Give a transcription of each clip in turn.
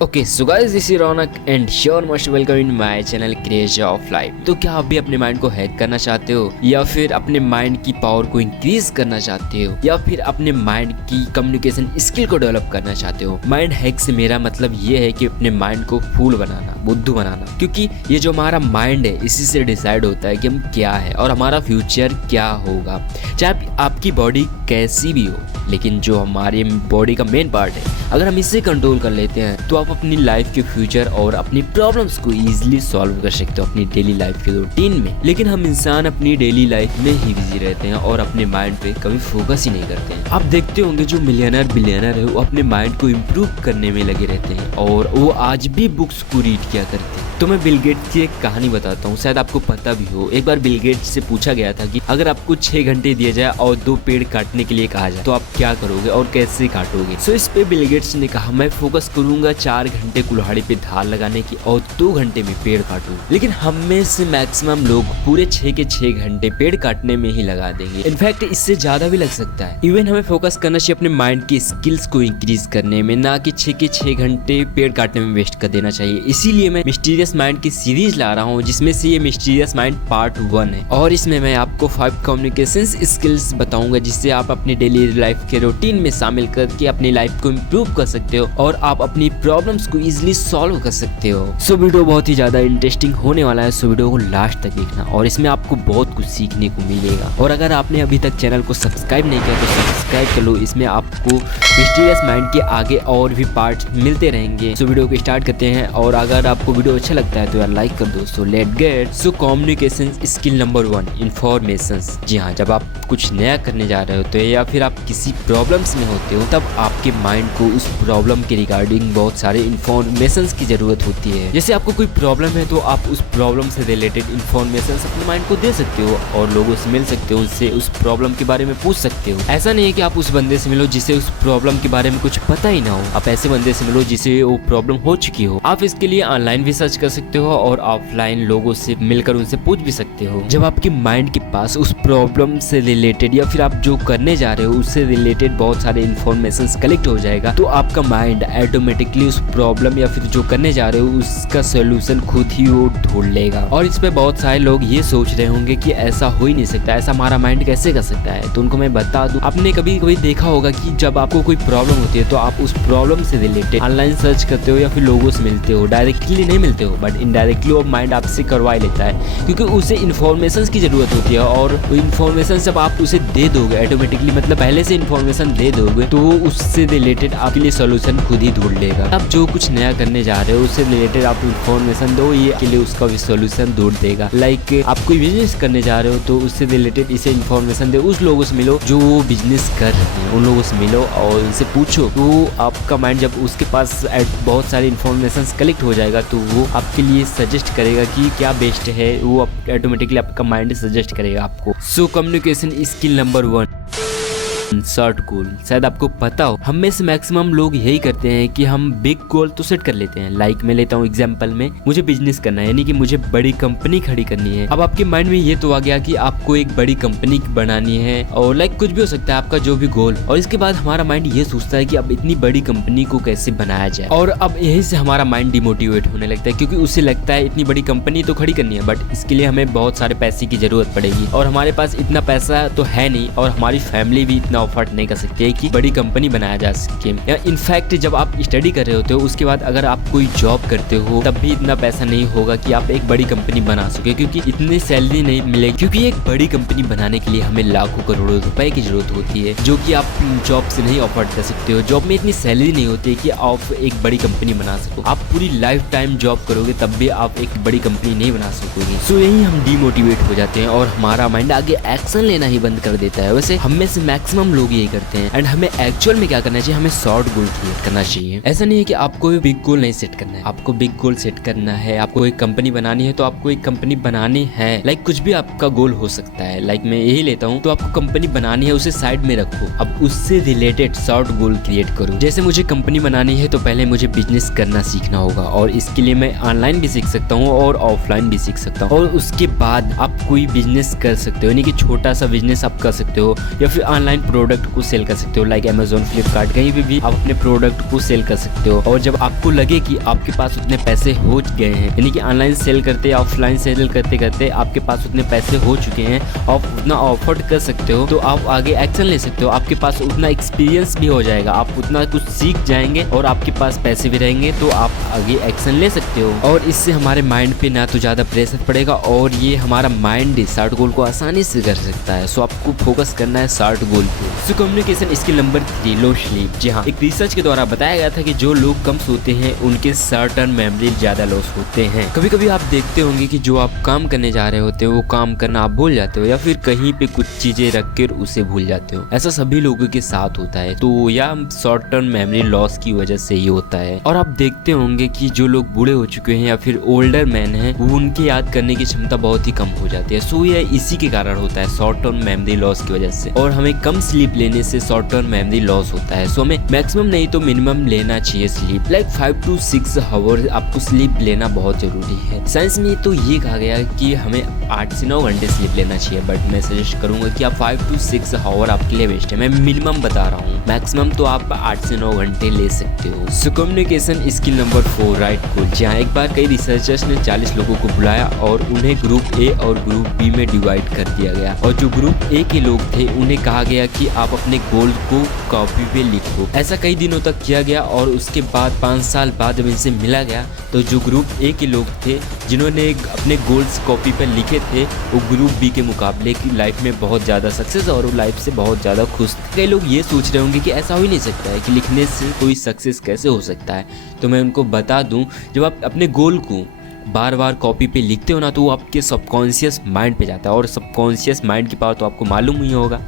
Okay so guys this is Raunak and sure most welcome in my channel craze of life. तो क्या आप भी अपने mind को हैक करना चाहते हो, या फिर अपने माइंड की पावर को इंक्रीज करना चाहते हो, या फिर अपने माइंड की कम्युनिकेशन स्किल को डेवलप करना चाहते हो? माइंड हैक से मेरा मतलब ये है कि अपने माइंड को फूल बनाना, बुद्धू बनाना, क्योंकि ये जो हमारा माइंड है इसी से डिसाइड होता है कि हम क्या है और हमारा फ्यूचर क्या होगा। चाहे आपकी बॉडी कैसी भी हो, लेकिन जो हमारी बॉडी का मेन पार्ट है, अगर हम इसे कंट्रोल कर लेते हैं तो आप अपनी लाइफ के फ्यूचर और अपनी प्रॉब्लम्स को इजीली सॉल्व कर सकते हो अपनी डेली लाइफ के रूटीन में। लेकिन हम इंसान अपनी डेली लाइफ में ही बिजी रहते हैं और अपने माइंड पे कभी फोकस ही नहीं करते हैं। आप देखते होंगे जो मिलियनर बिलियनर है वो अपने माइंड को इम्प्रूव करने में लगे रहते हैं और वो आज भी बुक्स को रीड किया करते हैं। तो मैं बिल गेट्स की एक कहानी बताता हूँ, शायद आपको पता भी हो। एक बार बिल गेट्स से पूछा गया था कि अगर आपको 6 घंटे दिया जाए और 2 पेड़ काटने के लिए कहा जाए तो आप क्या करोगे और कैसे काटोगे? सो इस पे बिल गेट्स ने कहा मैं फोकस करूंगा 4 घंटे कुल्हाड़ी पे धार लगाने की और 2 घंटे में पेड़ काटूं। लेकिन हम में से मैक्सिमम लोग पूरे 6 के 6 घंटे पेड़ काटने में ही लगा देंगे। इनफैक्ट इससे ज्यादा भी लग सकता है। इवन हमें फोकस करना चाहिए अपने माइंड की स्किल्स को इंक्रीज करने में, ना कि 6 के 6 घंटे पेड़ काटने में वेस्ट कर देना चाहिए। इसीलिए मैं मिस्टीरियस माइंड की सीरीज ला रहा हूँ, जिसमें से ये मिस्टीरियस माइंड पार्ट 1 है। और इसमें मैं आपको 5 कम्युनिकेशन स्किल्स बताऊंगा जिससे आप अपनी डेली लाइफ के रूटीन में शामिल करके अपनी लाइफ को इम्प्रूव कर सकते हो और आप अपनी प्रॉब्लम्स को इजीली सॉल्व कर सकते हो। सो वीडियो बहुत ही ज्यादा इंटरेस्टिंग होने वाला है, सो वीडियो को लास्ट तक देखना और इसमें आपको बहुत कुछ सीखने को मिलेगा। और अगर आपने अभी तक चैनल को सब्सक्राइब नहीं किया तो सब्सक्राइब कर लो। इसमें आपको मिस्टीरियस माइंड के आगे और भी पार्ट मिलते रहेंगे। सो वीडियो को स्टार्ट करते हैं और अगर आपको वीडियो अच्छा लगता है तो यार लाइक कर दो। So let get. So communication skill number 1, information. जी हाँ, जब आप कुछ नया करने जा रहे होते हो या फिर आप किसी प्रॉब्लम्स में होते हो तब आपके माइंड को उस प्रॉब्लम के रिगार्डिंग बहुत सारे इंफॉर्मेशंस की जरूरत होती है। जैसे आपको कोई प्रॉब्लम है तो आप उस प्रॉब्लम से रिलेटेड इंफॉर्मेशन अपने माइंड को दे सकते हो और लोगों से मिल सकते हो, उनसे उस प्रॉब्लम के बारे में पूछ सकते हो। ऐसा नहीं है कि आप उस बंदे से मिलो जिसे उस प्रॉब्लम के बारे में कुछ पता ही ना हो। आप ऐसे बंदे से मिलो जिसे वो प्रॉब्लम हो चुकी हो। आप इसके लिए ऑनलाइन भी सर्च कर सकते हो और ऑफलाइन लोगों से मिलकर उनसे पूछ भी सकते हो। जब आपके माइंड के पास उस प्रॉब्लम से रिलेटेड या फिर आप जो करने जा रहे हो उससे रिलेटेड बहुत सारे इंफॉर्मेशन कलेक्ट हो जाएगा तो आपका माइंड ऑटोमेटिकली उस प्रॉब्लम या फिर जो करने जा रहे हो उसका सोल्यूशन खुद ही वो ढूंढ लेगा। और इस पे बहुत सारे लोग ये सोच रहे होंगे कि ऐसा हो ही नहीं सकता, ऐसा हमारा माइंड कैसे कर सकता है। तो उनको मैं बता दूं, आपने कभी कभी देखा होगा कि जब आपको कोई प्रॉब्लम होती है तो आप उस प्रॉब्लम से रिलेटेड ऑनलाइन सर्च करते हो या फिर लोगों से मिलते हो। डायरेक्टली नहीं मिलते हो बट इनडायरेक्टली वो माइंड आपसे करवा लेता है, क्योंकि उसे इन्फॉर्मेशन की जरूरत होती है और वो इन्फॉर्मेशन जब आप उसे दे दोगे ऑटोमेटिकली, मतलब पहले से इन्फॉर्मेशन दे दोगे तो वो उससे रिलेटेड आपके लिए सोल्यूशन खुद ही ढूंढ लेगा। आप जो कुछ नया करने जा रहे हो उससे रिलेटेड आप इन्फॉर्मेशन दो, ये के लिए उसका भी सोल्यूशन ढूंढ देगा। लाइक आप कोई बिजनेस करने जा रहे हो तो उससे रिलेटेड इसे इन्फॉर्मेशन दे, उस लोगों से मिलो जो वो बिजनेस कर रहे हैं, उन लोगों से मिलो और उनसे पूछो। तो आपका माइंड जब उसके पास बहुत सारी इन्फॉर्मेशन कलेक्ट हो जाएगा तो वो आपके लिए सजेस्ट करेगा कि क्या बेस्ट है, वो ऑटोमेटिकली आपका माइंड सजेस्ट करेगा आपको। So communication skill number 1, short goal. शायद आपको पता हो हम में से मैक्सिमम लोग यही करते हैं कि हम बिग गोल तो सेट कर लेते हैं। लाइक मैं लेता हूँ एग्जांपल में, मुझे बिजनेस करना है, यानी कि मुझे बड़ी कंपनी खड़ी करनी है। अब आपके माइंड में ये तो आ गया कि आपको एक बड़ी कंपनी बनानी है और लाइक कुछ भी हो सकता है आपका जो भी गोल। और इसके बाद हमारा माइंड ये सोचता है कि अब इतनी बड़ी कंपनी को कैसे बनाया जाए, और अब यहीं से हमारा माइंड डिमोटिवेट होने लगता है, क्योंकि उसे लगता है इतनी बड़ी कंपनी तो खड़ी करनी है बट इसके लिए हमें बहुत सारे पैसे की जरूरत पड़ेगी और हमारे पास इतना पैसा तो है नहीं और हमारी फैमिली भी इतना अफोर्ड नहीं कर सकती है कि बड़ी कंपनी बनाया जा सके। या इनफैक्ट जब आप स्टडी कर रहे होते हो उसके बाद अगर आप कोई जॉब करते हो तब भी इतना पैसा नहीं होगा कि आप एक बड़ी कंपनी बना सके, क्योंकि इतनी सैलरी नहीं मिलेगी। क्योंकि एक बड़ी कंपनी बनाने के लिए हमें लाखों करोड़ों रुपए की जरूरत होती है, जो कि आप जॉब से नहीं अफोर्ड कर सकते हो। जॉब में इतनी सैलरी नहीं होती है कि आप एक बड़ी कंपनी बना सको। आप पूरी लाइफ टाइम जॉब करोगे तब भी आप एक बड़ी कंपनी नहीं बना सकोगे। सो यही हम डिमोटिवेट हो जाते हैं और हमारा माइंड आगे एक्शन लेना ही बंद कर देता है। वैसे हम में से मैक्सिमम लोग यही करते हैं। एंड हमें एक्चुअल में क्या करना चाहिए, हमें शॉर्ट गोल क्रिएट करना चाहिए। ऐसा नहीं है कि आपको बिग गोल नहीं सेट करना है, आपको बिग गोल सेट करना है। आपको एक कंपनी बनानी है तो आपको एक कंपनी बनानी है। लाइक कुछ भी आपका गोल हो सकता है। लाइक मैं यही लेता हूँ, तो आपको कंपनी बनानी है, उसे साइड में रखो। अब उससे रिलेटेड शॉर्ट गोल क्रिएट करो। जैसे मुझे कंपनी बनानी है तो पहले मुझे बिजनेस करना सीखना होगा और इसके लिए मैं ऑनलाइन भी सीख सकता हूँ और ऑफलाइन भी सीख सकता हूँ। और उसके बाद आप कोई बिजनेस कर सकते हो, यानी कि छोटा सा बिजनेस आप कर सकते हो या फिर ऑनलाइन प्रोडक्ट को सेल कर सकते हो, लाइक अमेजोन, फ्लिपकार्ट, कहीं पे भी आप अपने प्रोडक्ट को सेल कर सकते हो। और जब आपको लगे कि आपके पास उतने पैसे हो गए हैं, यानी कि ऑनलाइन सेल करते ऑफलाइन सेल करते करते आपके पास उतने पैसे हो चुके हैं, आप उतना अफोर्ड कर सकते हो, तो आप आगे एक्शन ले सकते हो। आपके पास उतना एक्सपीरियंस भी हो जाएगा, आप उतना कुछ सीख जाएंगे और आपके पास पैसे भी रहेंगे, तो आप आगे एक्शन ले सकते हो। और इससे हमारे माइंड पे ना तो ज़्यादा प्रेशर पड़ेगा और ये हमारा माइंड शॉर्ट गोल को आसानी से कर सकता है। सो आपको फोकस करना है शॉर्ट गोल पे। सो कम्युनिकेशन स्किल नंबर 3, लो स्लीप। जी हाँ, एक रिसर्च के द्वारा बताया गया था कि जो लोग कम सोते हैं उनके शॉर्ट टर्म मेमोरी ज़्यादा लॉस होते हैं। कभी कभी आप देखते होंगे कि जो आप काम करने जा रहे होते हो वो काम करना आप भूल जाते हो, या फिर कहीं पे कुछ चीजें रख कर उसे भूल जाते हो। ऐसा सभी लोगों के साथ होता है, तो या शॉर्ट टर्म मेमोरी लॉस की वजह से ही होता है। और आप देखते होंगे कि जो लोग बूढ़े हो चुके हैं या फिर ओल्डर मैन हैं, वो उनके याद करने की क्षमता बहुत ही कम हो जाती है। सो यह इसी के कारण होता है, शॉर्ट टर्म मेमोरी लॉस की वजह से। और हमें कम स्लीप लेने से शॉर्ट टर्म मेमोरी लॉस होता है। सो हमें मैक्सिमम नहीं तो मिनिमम लेना चाहिए स्लीप, लाइक 5 to 6 आवर आपको स्लीप लेना बहुत जरूरी है। साइंस में तो ये कहा गया कि हमें 8 से 9 घंटे स्लीप लेना चाहिए, बट मैं सजेस्ट करूंगा कि आप 5 to 6 आवर आपके लिए बेस्ट है। मैं मिनिमम बता रहा हूँ, मैक्सिमम तो आप 8 से 9 घंटे ले सकते हो। सो communication skill number 4, right goal. जहाँ एक बार कई रिसर्चर्स ने 40 लोगों को बुलाया और उन्हें ग्रुप ए और ग्रुप बी में डिवाइड कर दिया गया। और जो ग्रुप ए के लोग थे उन्हें कहा गया कि आप अपने गोल को कॉपी पे लिखो। ऐसा कई दिनों तक किया गया और उसके बाद 5 साल बाद जब इनसे मिला गया तो जो ग्रुप ए के लोग थे जिन्होंने अपने गोल्स कॉपी पर लिखे थे, वो ग्रुप बी के मुकाबले की लाइफ में बहुत ज़्यादा सक्सेस और लाइफ से बहुत ज़्यादा खुश थे। कई लोग ये सोच रहे होंगे कि ऐसा हो ही नहीं सकता है कि लिखने से कोई सक्सेस कैसे हो सकता है। तो मैं उनको बता दूं, जब आप अपने गोल को बार बार कॉपी पे लिखते हो ना, तो वो आपके सबकॉन्शियस माइंड पे जाता है। और सबकॉन्शियस माइंड की पावर तो आपको मालूम ही होगा,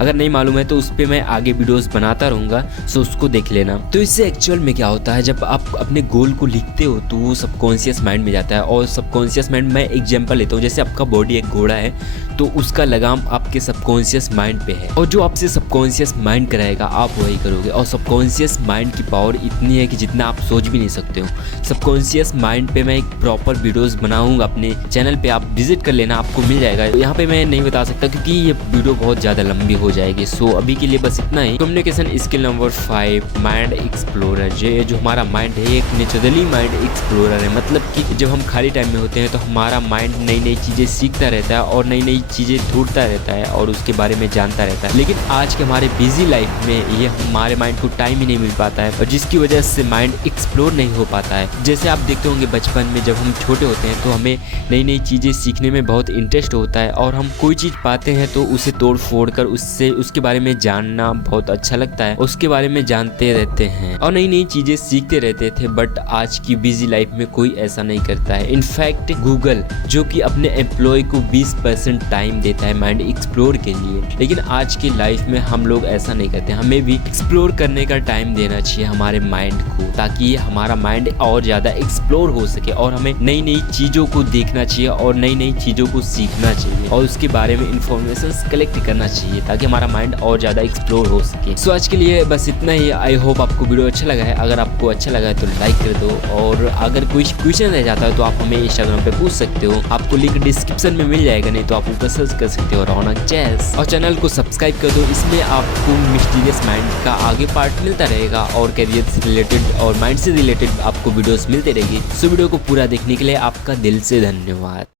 अगर नहीं मालूम है तो उस पर मैं आगे वीडियोस बनाता रहूँगा, सो उसको देख लेना। तो इससे एक्चुअल में क्या होता है, जब आप अपने गोल को लिखते हो तो वो सबकॉन्शियस माइंड में जाता है। और सबकॉन्शियस माइंड, मैं एग्जांपल लेता हूँ, जैसे आपका बॉडी एक घोड़ा है तो उसका लगाम आपके सबकॉन्शियस माइंड पे है, और जो आपसे सबकॉन्शियस माइंड कराएगा आप वही करोगे। और सबकॉन्शियस माइंड की पावर इतनी है कि जितना आप सोच भी नहीं सकते हो। सबकॉन्शियस माइंड पे मैं एक प्रॉपर वीडियोस बनाऊंगा अपने चैनल पे, आप विजिट कर लेना, आपको मिल जाएगा। यहाँ पे मैं नहीं बता सकता क्योंकि ये वीडियो बहुत ज़्यादा लंबी हो जाएगी। सो अभी के लिए बस इतना ही। Communication skill number 5, mind explorer. जो हमारा माइंड है एक नेचुरली माइंड एक्सप्लोरर है, मतलब कि जब हम खाली टाइम में होते हैं तो हमारा माइंड नई नई चीज़ें सीखता रहता है और नई नई चीज़ें ढूंढता रहता है और उसके बारे में जानता रहता है। लेकिन आज के हमारे बिजी लाइफ में ये हमारे माइंड को टाइम ही नहीं मिल पाता है, और जिसकी वजह से माइंड एक्सप्लोर नहीं हो पाता है। जैसे आप देखते होंगे बचपन में जब हम छोटे होते हैं तो हमें नई नई चीज़ें सीखने में बहुत इंटरेस्ट होता है, और हम कोई चीज़ पाते हैं तो उसे तोड़ फोड़ कर उसके बारे में जानना बहुत अच्छा लगता है, उसके बारे में जानते रहते हैं और नई नई चीज़ें सीखते रहते थे। बट आज की बिजी लाइफ में कोई ऐसा नहीं करता है। इनफैक्ट गूगल जो कि अपने एम्प्लॉय को 20% टाइम देता है माइंड एक्सप्लोर के लिए, लेकिन आज की लाइफ में हम लोग ऐसा नहीं करते। हमें भी एक्सप्लोर करने का टाइम देना चाहिए हमारे माइंड को, ताकि हमारा माइंड और ज़्यादा एक्सप्लोर हो सके, और हमें नई नई चीज़ों को देखना चाहिए और नई नई चीज़ों को सीखना चाहिए और उसके बारे में इंफॉर्मेशन कलेक्ट करना चाहिए, ताकि हमारा माइंड और ज़्यादा एक्सप्लोर हो सके। सो आज के लिए बस इतना ही। आई होप आपको वीडियो अच्छा लगा है। अगर आपको अच्छा लगा है तो लाइक कर दो, और अगर कोई क्वेश्चन रह जाता है तो आप हमें इंस्टाग्राम पे पूछ सकते हो, आपको लिंक डिस्क्रिप्शन में मिल जाएगा, नहीं तो आप ऊपर सर्च कर सकते हो रौनक चेस, और चैनल को सब्सक्राइब कर दो। इसमें आपको मिस्टीरियस माइंड का आगे पार्ट मिलता रहेगा और करियर से रिलेटेड और माइंड से रिलेटेड आपको वीडियोस मिलते रहेगी। सो वीडियो को पूरा देखने के लिए आपका दिल से धन्यवाद।